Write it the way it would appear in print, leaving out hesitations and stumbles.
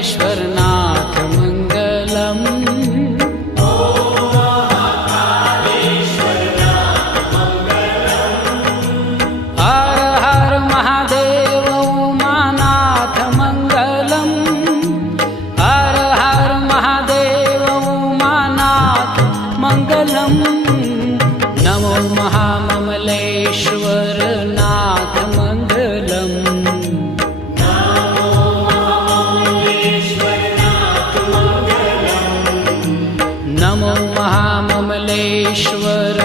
महाकालेश्वरनाथ मङ्गलम्। हर हर महादेव उमानाथ मङ्गलम्। हर हर महादेव उमानाथ मङ्गलम्। नमो महाममलेश्वरनाथ मङ्गलम्। नमो महाममलेश्वर